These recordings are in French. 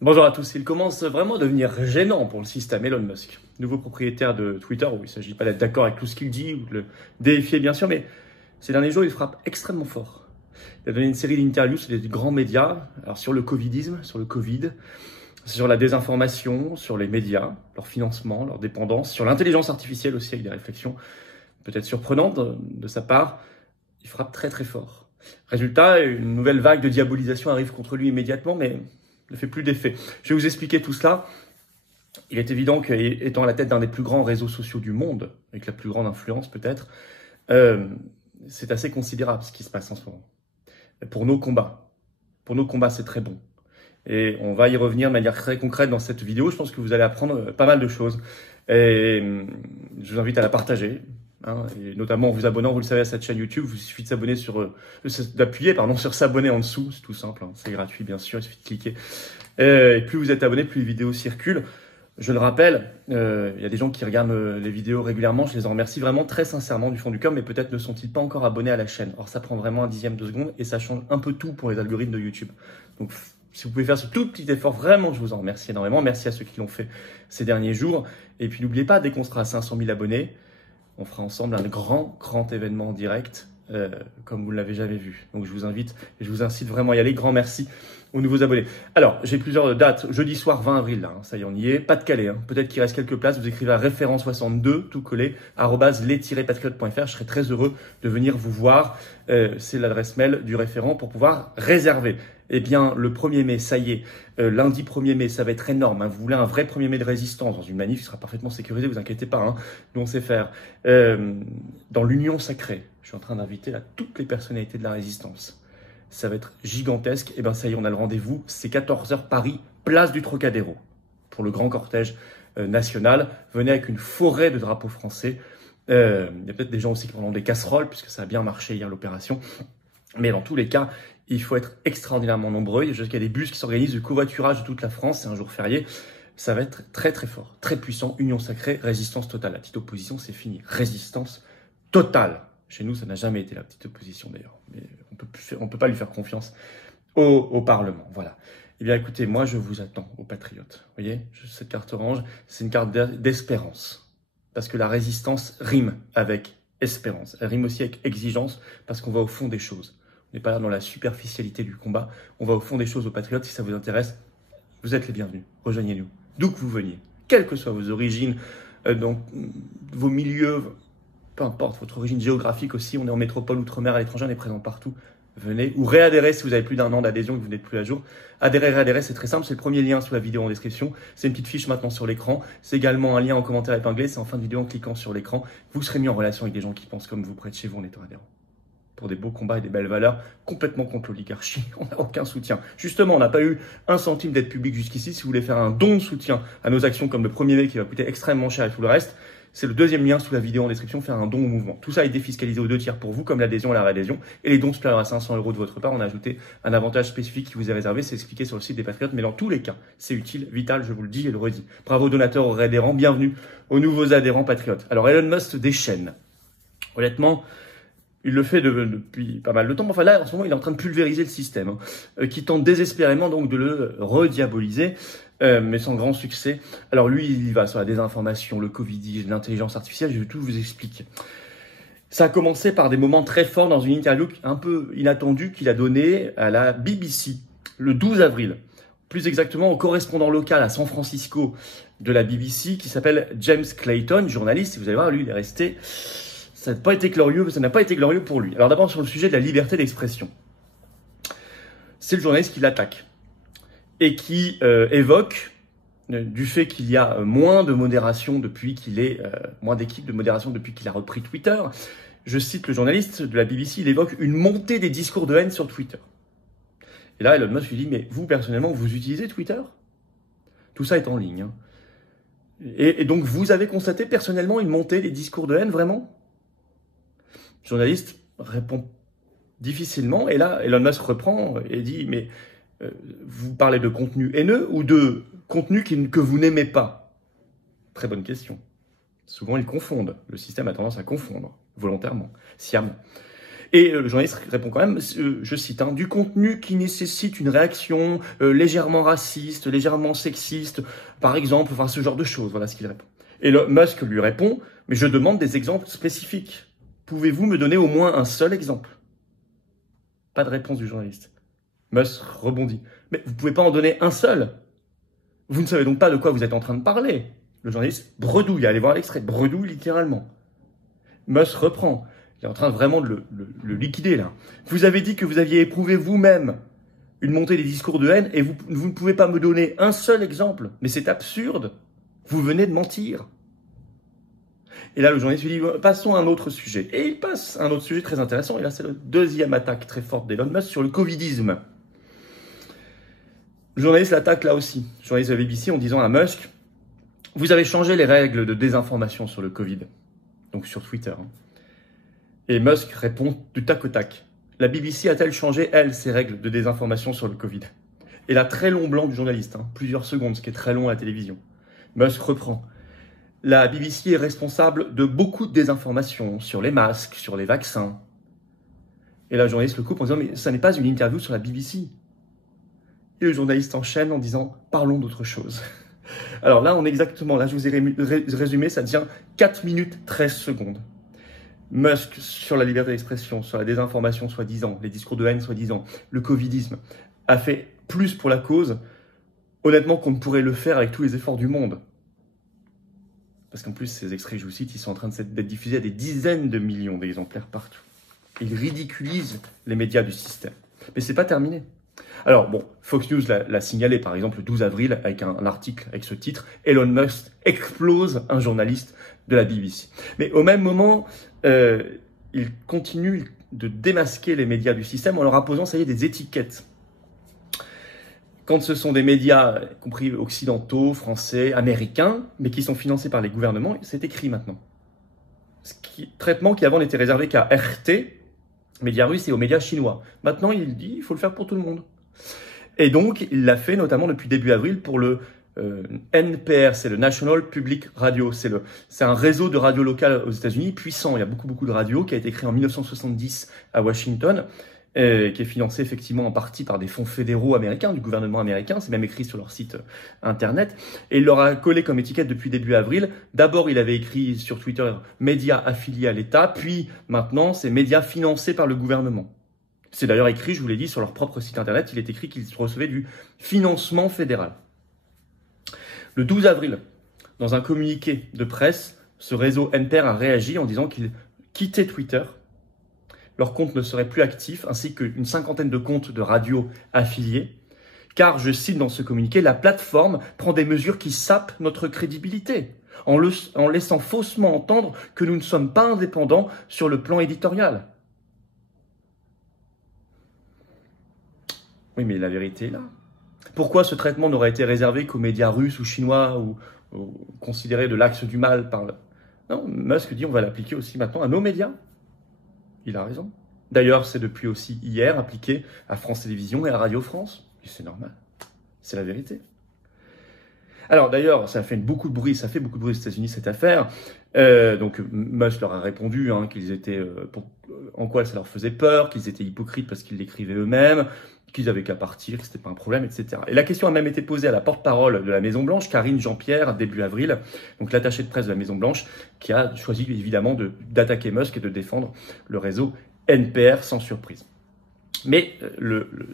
Bonjour à tous. Il commence vraiment à devenir gênant pour le système Elon Musk, nouveau propriétaire de Twitter, où il ne s'agit pas d'être d'accord avec tout ce qu'il dit ou de le défier bien sûr, mais ces derniers jours il frappe extrêmement fort. Il a donné une série d'interviews sur des grands médias, alors sur le Covidisme, sur le Covid, sur la désinformation, sur les médias, leur financement, leur dépendance, sur l'intelligence artificielle aussi avec des réflexions peut-être surprenantes de sa part. Il frappe très très fort. Résultat, une nouvelle vague de diabolisation arrive contre lui immédiatement, mais ne fait plus d'effet. Je vais vous expliquer tout cela. Il est évident qu'étant à la tête d'un des plus grands réseaux sociaux du monde, avec la plus grande influence peut-être, c'est assez considérable ce qui se passe en ce moment. Pour nos combats, c'est très bon. Et on va y revenir de manière très concrète dans cette vidéo. Je pense que vous allez apprendre pas mal de choses. Et je vous invite à la partager. Et notamment en vous abonnant, vous le savez, à cette chaîne YouTube, il suffit de s'abonner d'appuyer sur s'abonner en dessous, c'est tout simple, c'est gratuit bien sûr, il suffit de cliquer. Et plus vous êtes abonné, plus les vidéos circulent. Je le rappelle, il y a des gens qui regardent les vidéos régulièrement, je les en remercie vraiment très sincèrement du fond du cœur, mais peut-être ne sont-ils pas encore abonnés à la chaîne. Or ça prend vraiment un dixième de seconde et ça change un peu tout pour les algorithmes de YouTube. Donc si vous pouvez faire ce tout petit effort, vraiment je vous en remercie énormément. Merci à ceux qui l'ont fait ces derniers jours. Et puis n'oubliez pas, dès qu'on sera à 500 000 abonnés, on fera ensemble un grand événement en direct, comme vous ne l'avez jamais vu. Donc je vous invite et je vous incite vraiment à y aller. Grand merci aux nouveaux abonnés. Alors, j'ai plusieurs dates. Jeudi soir 20 avril, là, ça y est, on y est. Pas de Calais, peut-être qu'il reste quelques places. Vous écrivez à référent 62, tout collé, @les-patriotes.fr. Je serai très heureux de venir vous voir. C'est l'adresse mail du référent pour pouvoir réserver. Eh bien, le 1er mai, ça y est, lundi 1er mai, ça va être énorme. Vous voulez un vrai 1er mai de résistance dans une manif qui sera parfaitement sécurisée, vous inquiétez pas, nous on sait faire. Dans l'Union Sacrée, je suis en train d'inviter là toutes les personnalités de la résistance. Ça va être gigantesque. Et bien ça y est, on a le rendez-vous. C'est 14h Paris, place du Trocadéro, pour le grand cortège national. Venez avec une forêt de drapeaux français. Il y a peut-être des gens aussi qui prendront des casseroles, puisque ça a bien marché hier l'opération. Mais dans tous les cas, il faut être extraordinairement nombreux. Il y a des bus qui s'organisent de covoiturage de toute la France. C'est un jour férié. Ça va être très très fort, très puissant. Union sacrée, résistance totale. La petite opposition, c'est fini. Résistance totale. Chez nous, ça n'a jamais été la petite opposition d'ailleurs. Mais on peut pas lui faire confiance au Parlement. Voilà. Eh bien écoutez, moi je vous attends aux patriotes. Vous voyez, cette carte orange, c'est une carte d'espérance. Parce que la résistance rime avec espérance. Elle rime aussi avec exigence, parce qu'on va au fond des choses. On n'est pas là dans la superficialité du combat. On va au fond des choses aux patriotes. Si ça vous intéresse, vous êtes les bienvenus. Rejoignez-nous. D'où que vous veniez. Quelles que soient vos origines, dans vos milieux, peu importe, votre origine géographique aussi, on est en métropole, outre-mer, à l'étranger, on est présent partout. Venez, ou réadhérez si vous avez plus d'1 an d'adhésion et que vous n'êtes plus à jour. Adhérez, réadhérez, c'est très simple, c'est le premier lien sous la vidéo en description. C'est une petite fiche maintenant sur l'écran. C'est également un lien en commentaire épinglé, c'est en fin de vidéo en cliquant sur l'écran. Vous serez mis en relation avec des gens qui pensent comme vous près de chez vous en étant adhérent. Pour des beaux combats et des belles valeurs, complètement contre l'oligarchie. On n'a aucun soutien. Justement, on n'a pas eu un centime d'aide publique jusqu'ici. Si vous voulez faire un don de soutien à nos actions comme le 1er mai qui va coûter extrêmement cher et tout le reste, c'est le deuxième lien sous la vidéo en description, faire un don au mouvement. Tout ça est défiscalisé aux 2 tiers pour vous, comme l'adhésion et la réadhésion. Et les dons supérieurs à 500 € de votre part, on a ajouté un avantage spécifique qui vous est réservé, c'est expliqué sur le site des Patriotes. Mais dans tous les cas, c'est utile, vital, je vous le dis et le redis. Bravo aux donateurs, aux réadhérents, bienvenue aux nouveaux adhérents Patriotes. Alors Elon Musk déchaîne. Honnêtement, il le fait depuis pas mal de temps. Enfin là, en ce moment, il est en train de pulvériser le système, qui tente désespérément donc de le rediaboliser. Mais sans grand succès. Alors lui, il va sur la désinformation, le Covid, l'intelligence artificielle, je vais tout vous expliquer. Ça a commencé par des moments très forts dans une interview un peu inattendue qu'il a donnée à la BBC le 12 avril. Plus exactement au correspondant local à San Francisco de la BBC qui s'appelle James Clayton, journaliste. Et vous allez voir, lui, il est resté... Ça n'a pas été glorieux pour lui. Alors d'abord sur le sujet de la liberté d'expression. C'est le journaliste qui l'attaque et qui évoque du fait qu'il y a moins de modération depuis qu'il est moins d'équipes de modération depuis qu'il a repris Twitter. Je cite le journaliste de la BBC, il évoque une montée des discours de haine sur Twitter. Et là, Elon Musk lui dit, mais vous, personnellement, vous utilisez Twitter? Tout ça est en ligne. Et donc, vous avez constaté personnellement une montée des discours de haine, vraiment? Le journaliste répond difficilement, et là, Elon Musk reprend et dit, mais vous parlez de contenu haineux ou de contenu que vous n'aimez pas? Très bonne question. Souvent, ils confondent. Le système a tendance à confondre, volontairement, sciemment. Et le journaliste répond quand même, je cite, hein, du contenu qui nécessite une réaction légèrement raciste, légèrement sexiste, par exemple, enfin ce genre de choses, voilà ce qu'il répond. Et Musk lui répond, mais je demande des exemples spécifiques. Pouvez-vous me donner au moins un seul exemple? Pas de réponse du journaliste. Musk rebondit, mais vous pouvez pas en donner un seul. Vous ne savez donc pas de quoi vous êtes en train de parler. Le journaliste bredouille, allez voir l'extrait, bredouille littéralement. Musk reprend. Il est en train vraiment de le liquider là. Vous avez dit que vous aviez éprouvé vous-même une montée des discours de haine et vous ne pouvez pas me donner un seul exemple. Mais c'est absurde. Vous venez de mentir. Et là, le journaliste lui dit, passons à un autre sujet. Et il passe à un autre sujet très intéressant. Et là, c'est la deuxième attaque très forte d'Elon Musk sur le Covidisme. Le journaliste l'attaque là aussi. Le journaliste de la BBC en disant à Musk, vous avez changé les règles de désinformation sur le Covid. Donc sur Twitter. Et Musk répond du tac au tac. La BBC a-t-elle changé, elle, ses règles de désinformation sur le Covid? Et là, très long blanc du journaliste, hein, plusieurs secondes, ce qui est très long à la télévision. Musk reprend. La BBC est responsable de beaucoup de désinformation sur les masques, sur les vaccins. Et là, le journaliste le coupe en disant, mais ça n'est pas une interview sur la BBC. Et le journaliste enchaîne en disant, parlons d'autre chose. Alors là, on est exactement, là je vous ai résumé, ça devient 4 minutes 13 secondes. Musk sur la liberté d'expression, sur la désinformation soi-disant, les discours de haine soi-disant, le covidisme, a fait plus pour la cause, honnêtement, qu'on ne pourrait le faire avec tous les efforts du monde. Parce qu'en plus, ces extraits, je vous cite, ils sont en train d'être diffusés à des dizaines de millions d'exemplaires partout. Ils ridiculisent les médias du système. Mais c'est pas terminé. Alors bon, Fox News l'a signalé par exemple le 12 avril avec un article avec ce titre « Elon Musk explose un journaliste de la BBC ». Mais au même moment, il continue de démasquer les médias du système en leur imposant, ça y est, des étiquettes. Quand ce sont des médias, y compris occidentaux, français, américains, mais qui sont financés par les gouvernements, c'est écrit maintenant. Traitement qui avant n'était réservé qu'à RT, médias russes, et aux médias chinois. Maintenant, il dit il faut le faire pour tout le monde. Et donc, il l'a fait notamment depuis début avril pour le NPR, c'est le National Public Radio. C'est un réseau de radios locales aux États-Unis puissant. Il y a beaucoup de radios qui a été créé en 1970 à Washington, qui est financé effectivement en partie par des fonds fédéraux américains, du gouvernement américain. C'est même écrit sur leur site internet. Et il leur a collé comme étiquette depuis début avril. D'abord, il avait écrit sur Twitter « médias affiliés à l'État », puis maintenant, c'est « médias financés par le gouvernement ». C'est d'ailleurs écrit, je vous l'ai dit, sur leur propre site internet, il est écrit qu'ils recevaient du financement fédéral. Le 12 avril, dans un communiqué de presse, ce réseau NPR a réagi en disant qu'il quittait Twitter. Leur compte ne serait plus actif, ainsi qu'une cinquantaine de comptes de radio affiliés. Car, je cite dans ce communiqué, la plateforme prend des mesures qui sapent notre crédibilité, en laissant faussement entendre que nous ne sommes pas indépendants sur le plan éditorial. Oui, mais la vérité est là. Pourquoi ce traitement n'aurait été réservé qu'aux médias russes ou chinois ou considérés de l'axe du mal par... Non, Musk dit on va l'appliquer aussi maintenant à nos médias. Il a raison. D'ailleurs, c'est depuis aussi hier appliqué à France Télévisions et à Radio France. Et c'est normal. C'est la vérité. Alors d'ailleurs, ça fait beaucoup de bruit aux États-Unis cette affaire. Donc Musk leur a répondu qu'ils étaient, en quoi ça leur faisait peur, qu'ils étaient hypocrites parce qu'ils l'écrivaient eux-mêmes, qu'ils avaient qu'à partir, que c'était pas un problème, etc. Et la question a même été posée à la porte-parole de la Maison-Blanche, Karine Jean-Pierre, début avril, donc l'attachée de presse de la Maison-Blanche, qui a choisi évidemment d'attaquer Musk et de défendre le réseau NPR sans surprise. Mais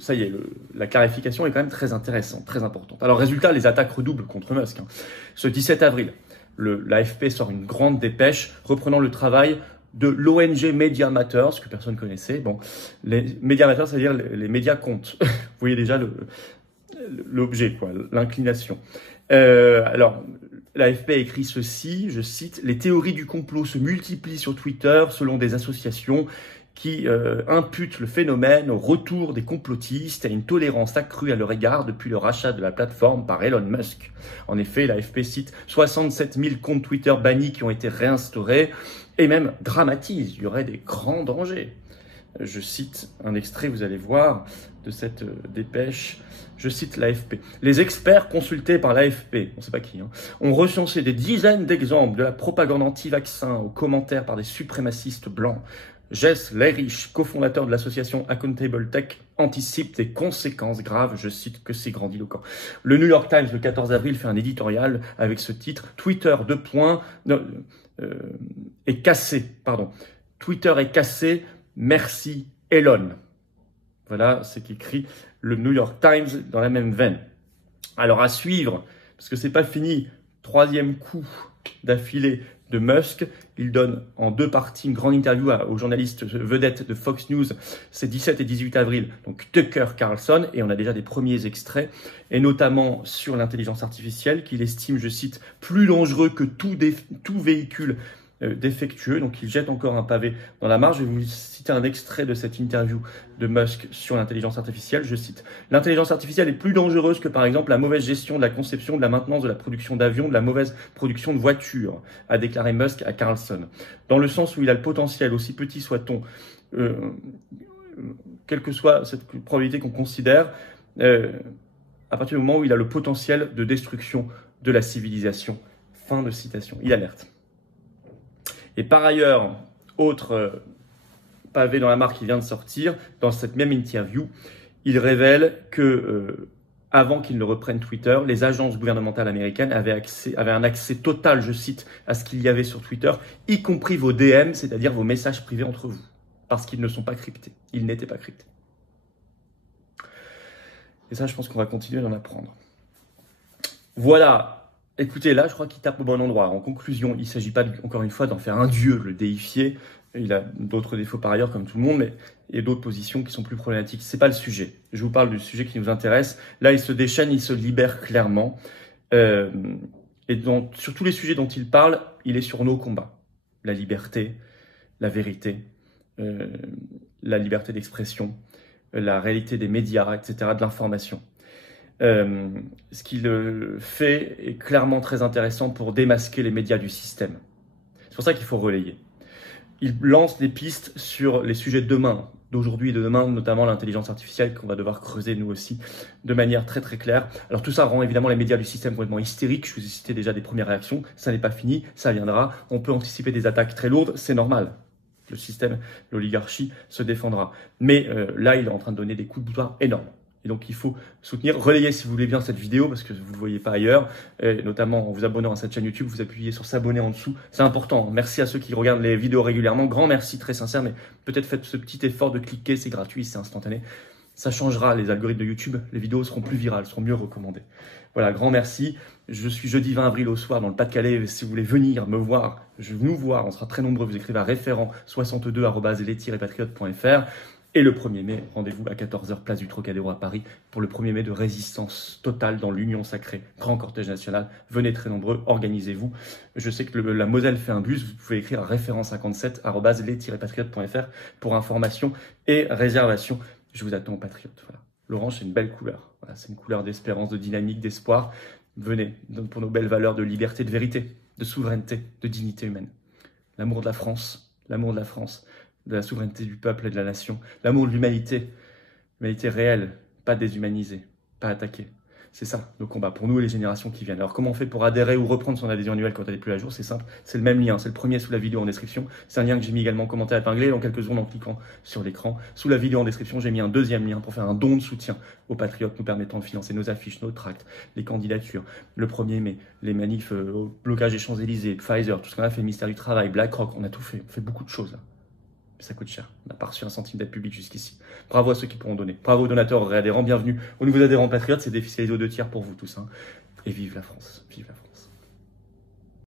ça y est, la clarification est quand même très intéressante, très importante. Alors résultat, les attaques redoublent contre Musk. Ce 17 avril, l'AFP sort une grande dépêche reprenant le travail de l'ONG Media Matters, que personne connaissait. Bon, les Media Matters, c'est-à-dire les médias comptent. Vous voyez déjà l'objet, quoi, l'inclination. Alors, l'AFP a écrit ceci, je cite, « Les théories du complot se multiplient sur Twitter selon des associations qui imputent le phénomène au retour des complotistes et à une tolérance accrue à leur égard depuis le rachat de la plateforme par Elon Musk. En effet, l'AFP cite 67 000 comptes Twitter bannis qui ont été réinstaurés et même dramatise, il y aurait des grands dangers. » Je cite un extrait, vous allez voir, de cette dépêche. Je cite l'AFP. « Les experts consultés par l'AFP, on ne sait pas qui, ont recensé des dizaines d'exemples de la propagande anti-vaccin aux commentaires par des suprémacistes blancs. Jess Lehrich, cofondateur de l'association Accountable Tech, anticipe des conséquences graves, je cite, que c'est grandiloquent. Le New York Times, le 14 avril, fait un éditorial avec ce titre, Twitter, est cassé, pardon. Twitter est cassé, merci Elon. Voilà ce qu'écrit le New York Times dans la même veine. Alors à suivre, parce que c'est pas fini, troisième coup d'affilée de Musk, il donne en 2 parties une grande interview aux journalistes vedettes de Fox News, c'est 17 et 18 avril, donc Tucker Carlson, et on a déjà des premiers extraits, et notamment sur l'intelligence artificielle, qu'il estime, je cite, plus dangereux que tout véhicule défectueux, donc il jette encore un pavé dans la mare. Je vais vous citer un extrait de cette interview de Musk sur l'intelligence artificielle, je cite. L'intelligence artificielle est plus dangereuse que par exemple la mauvaise gestion de la conception, de la maintenance, de la production d'avions, de la mauvaise production de voitures, a déclaré Musk à Carlson. Dans le sens où il a le potentiel, aussi petit soit-on, quelle que soit cette probabilité qu'on considère, à partir du moment où il a le potentiel de destruction de la civilisation. Fin de citation. Il alerte. Et par ailleurs, autre pavé dans la mare qui vient de sortir, dans cette même interview, il révèle que, avant qu'il ne reprenne Twitter, les agences gouvernementales américaines avaient un accès total, je cite, à ce qu'il y avait sur Twitter, y compris vos DM, c'est-à-dire vos messages privés entre vous, parce qu'ils ne sont pas cryptés. Ils n'étaient pas cryptés. Et ça, je pense qu'on va continuer d'en apprendre. Voilà. Écoutez, là, je crois qu'il tape au bon endroit. En conclusion, il ne s'agit pas, encore une fois, d'en faire un dieu, le déifier. Il a d'autres défauts par ailleurs, comme tout le monde, mais il y a d'autres positions qui sont plus problématiques. Ce n'est pas le sujet. Je vous parle du sujet qui nous intéresse. Là, il se déchaîne, il se libère clairement. Et sur tous les sujets dont il parle, il est sur nos combats. La liberté, la vérité, la liberté d'expression, la réalité des médias, etc., de l'information. Ce qu'il fait est clairement très intéressant pour démasquer les médias du système. C'est pour ça qu'il faut relayer. Il lance des pistes sur les sujets de demain, d'aujourd'hui et de demain, notamment l'intelligence artificielle qu'on va devoir creuser nous aussi de manière très très claire. Alors tout ça rend évidemment les médias du système complètement hystériques. Je vous ai cité déjà des premières réactions. Ça n'est pas fini, ça viendra. On peut anticiper des attaques très lourdes, c'est normal. Le système, l'oligarchie se défendra. Mais là, il est en train de donner des coups de boutoir énormes. Et donc, il faut soutenir, relayer si vous voulez bien cette vidéo parce que vous ne le voyez pas ailleurs, notamment en vous abonnant à cette chaîne YouTube, vous appuyez sur s'abonner en dessous. C'est important. Merci à ceux qui regardent les vidéos régulièrement. Grand merci, très sincère, mais peut-être faites ce petit effort de cliquer, c'est gratuit, c'est instantané. Ça changera les algorithmes de YouTube. Les vidéos seront plus virales, seront mieux recommandées. Voilà, grand merci. Je suis jeudi 20 avril au soir dans le Pas-de-Calais. Si vous voulez venir me voir, nous voir, on sera très nombreux. Vous écrivez à référent62@les-patriotes.fr. Et le 1er mai, rendez-vous à 14h, place du Trocadéro à Paris, pour le 1er mai de résistance totale dans l'Union Sacrée. Grand cortège national, venez très nombreux, organisez-vous. Je sais que la Moselle fait un bus, vous pouvez écrire à référent57@les-patriotes.fr pour information et réservation. Je vous attends aux Patriotes. Voilà. L'orange, c'est une belle couleur. Voilà, c'est une couleur d'espérance, de dynamique, d'espoir. Venez, pour nos belles valeurs de liberté, de vérité, de souveraineté, de dignité humaine. L'amour de la France, de la souveraineté du peuple et de la nation, l'amour de l'humanité, l'humanité réelle, pas déshumanisée, pas attaquée. C'est ça, nos combats, pour nous et les générations qui viennent. Alors comment on fait pour adhérer ou reprendre son adhésion annuelle quand elle n'est plus à jour? C'est simple, c'est le même lien, c'est le premier sous la vidéo en description. C'est un lien que j'ai mis également en commentaire épinglé dans quelques secondes en cliquant sur l'écran. Sous la vidéo en description, j'ai mis un deuxième lien pour faire un don de soutien aux patriotes nous permettant de financer nos affiches, nos tracts, les candidatures, le 1er mai, les manifs au blocage des Champs-Élysées, Pfizer, tout ce qu'on a fait, le ministère du Travail, BlackRock, on a tout fait, on fait beaucoup de choses là. Ça coûte cher. On n'a pas reçu un centime d'aide publique jusqu'ici. Bravo à ceux qui pourront donner. Bravo aux donateurs, aux réadhérents. Bienvenue aux nouveaux adhérents patriotes. C'est défiscalisé aux 2 tiers pour vous tous. Hein. Et vive la France. Vive la France.